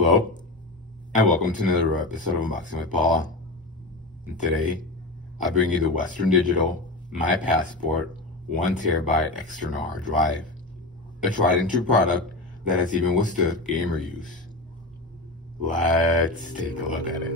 Hello, and welcome to another episode of Unboxing with Paul. And today, I bring you the Western Digital My Passport 1TB external hard drive, a tried and true product that has even withstood gamer use. Let's take a look at it.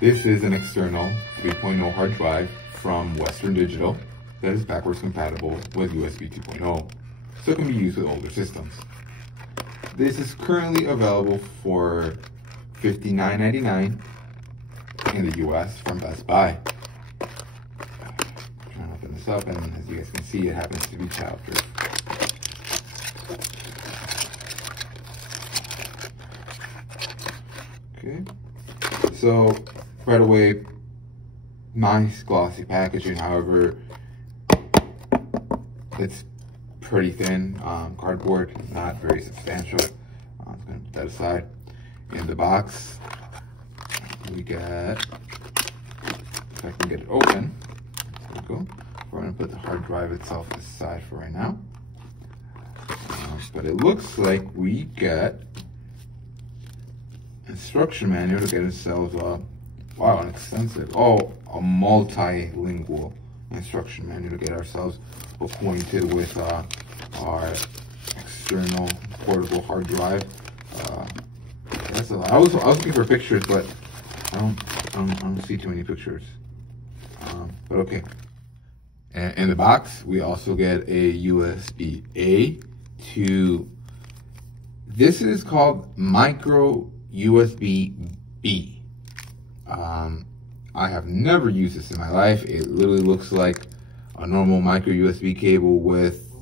This is an external 3.0 hard drive from Western Digital that is backwards compatible with USB 2.0, so it can be used with older systems. This is currently available for $59.99 in the US from Best Buy. I'm trying to open this up, and as you guys can see, it happens to be childproof. Okay, so right away, nice glossy packaging. However, it's pretty thin. Cardboard, not very substantial. I'm gonna put that aside. In the box, we got, if I can get it open, there we go. We're gonna put the hard drive itself aside for right now. But it looks like we got instruction manual to get ourselves wow, an extensive, a multilingual instruction manual to get ourselves acquainted with our external portable hard drive. That's a lot. I was looking for pictures, but I don't see too many pictures. But okay. And in the box, we also get a USB-A to, this is called micro USB-B. I have never used this in my life. It literally looks like a normal micro USB cable with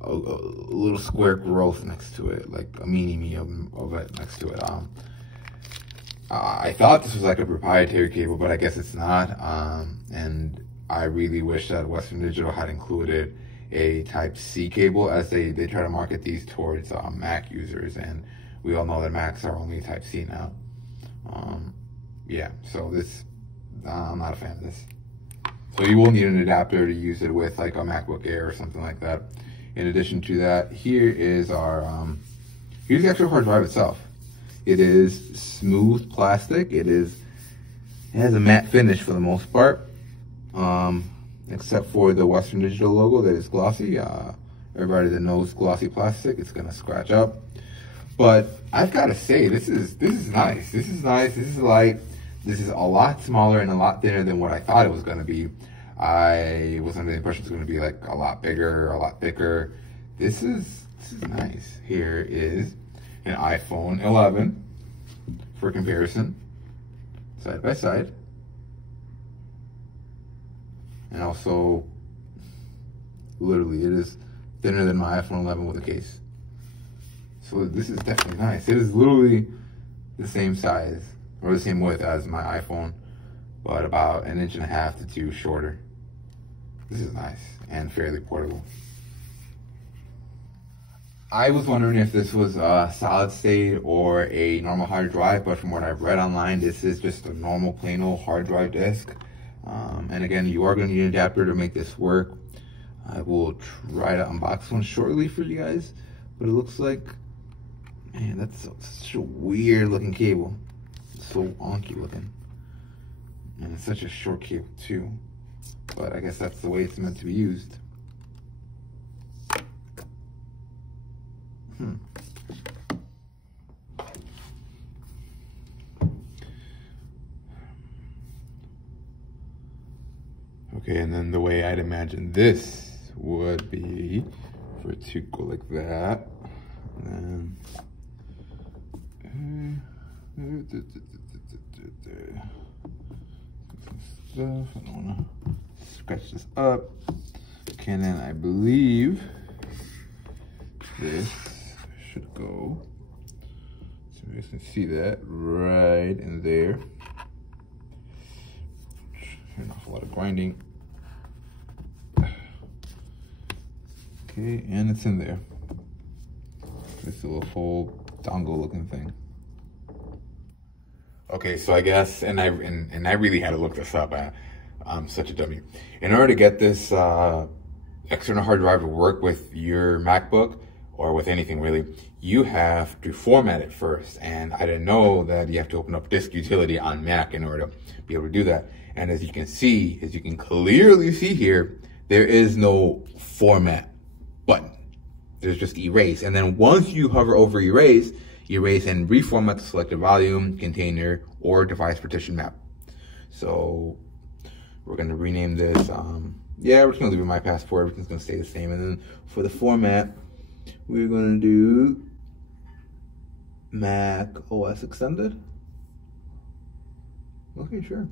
a little square growth next to it, like a mini-me of it next to it. I thought this was like a proprietary cable, but I guess it's not. And I really wish that Western Digital had included a Type-C cable, as they try to market these towards Mac users, and we all know that Macs are only Type-C now. Yeah, so this, I'm not a fan of this. So you will need an adapter to use it with, like a MacBook Air or something like that. In addition to that, here is our, here's the actual hard drive itself. It is smooth plastic. It has a matte finish for the most part, except for the Western Digital logo that is glossy. Everybody that knows glossy plastic, it's gonna scratch up. But I've got to say, this is nice. This is nice. This is light. This is a lot smaller and a lot thinner than what I thought it was going to be. I was under the impression it's going to be like a lot bigger, a lot thicker. This is nice. Here is an iPhone 11 for comparison, side by side. And also, literally, it is thinner than my iPhone 11 with a case. So this is definitely nice. It is literally the same size, or the same width as my iPhone, but about 1.5 to 2 inches shorter. This is nice and fairly portable. I was wondering if this was a solid state or a normal hard drive, but from what I've read online, this is just a normal plain old hard drive disk. And again, you are going to need an adapter to make this work. I will try to unbox one shortly for you guys, but it looks like, man, that's such a weird looking cable. It's so wonky looking. And it's such a short cable too, but I guess that's the way it's meant to be used. Okay, and then the way I'd imagine this would be for it to go like that. And then stuff. I don't wanna scratch this up. Okay, and then I believe this should go, so you guys can see that right in there. Turn off a lot of grinding. Okay, and it's in there. This little whole dongle looking thing. Okay, so I guess, and I really had to look this up. I'm such a dummy. In order to get this external hard drive to work with your MacBook, or with anything really, you have to format it first. And I didn't know that you have to open up Disk Utility on Mac in order to be able to do that. And as you can see, as you can clearly see here, there is no format button. There's just erase. And then once you hover over erase and reformat the selected volume, container, or device partition map. So we're gonna rename this, yeah, we're just gonna leave it My Passport, everything's gonna stay the same. And then for the format, we're gonna do Mac OS Extended. Okay, sure.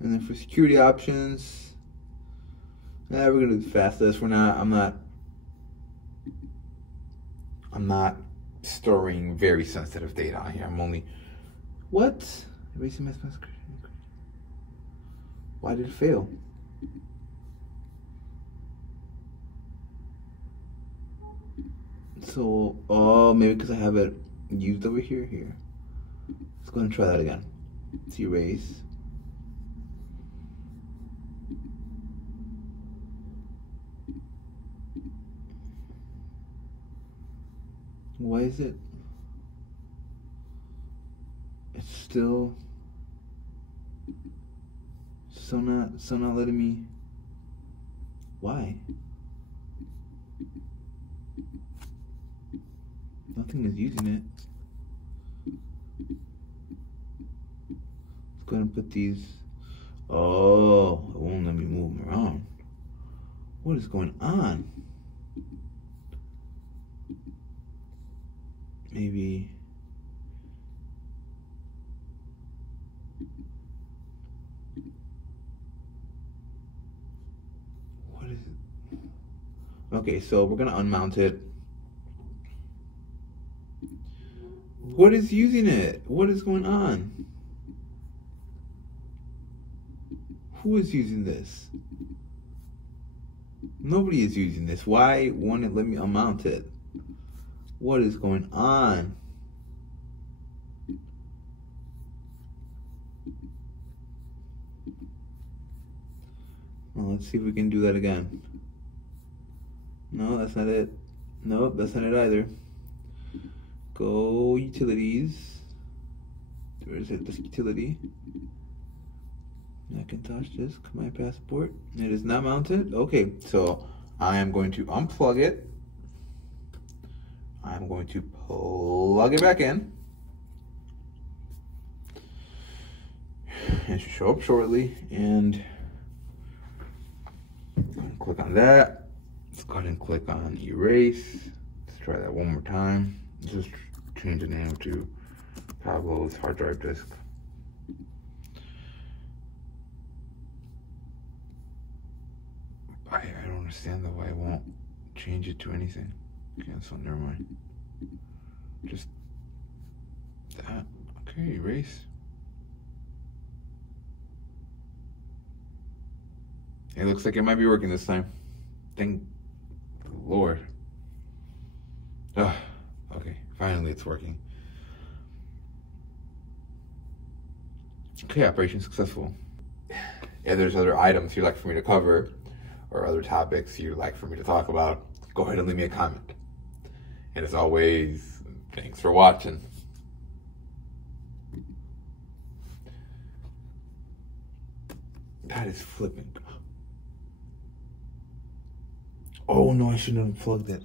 And then for security options, we're gonna do the fastest. I'm not storing very sensitive data on here. I'm only, what? Erasing my screen. Why did it fail? So, oh, maybe because I have it used over here. Let's go and try that again. Let's erase. Why is it? It's still so not letting me. Why? Nothing is using it. Let's go ahead and put these. Oh, it won't let me move them around. What is going on? Maybe. What is it? Okay, so we're gonna unmount it. What is using it? What is going on? Who is using this? Nobody is using this. Why won't it let me unmount it? What is going on? Well, let's see if we can do that again. No, that's not it. Nope, that's not it either. Go utilities. Where is it? This utility. Macintosh disk, My Passport. It is not mounted. Okay, so I am going to unplug it. I'm going to plug it back in. It should show up shortly. And click on that. Let's go ahead and click on erase. Let's try that one more time. Just change the name to Pablo's hard drive disk. I don't understand though why I won't change it to anything. Cancel, never mind. Just that. Okay, erase. It looks like it might be working this time. Thank the Lord. Okay, finally it's working. Okay, operation successful. If there's other items you'd like for me to cover or other topics you'd like for me to talk about, go ahead and leave me a comment. And as always, thanks for watching. That is flipping. Oh no, I shouldn't have unplugged it.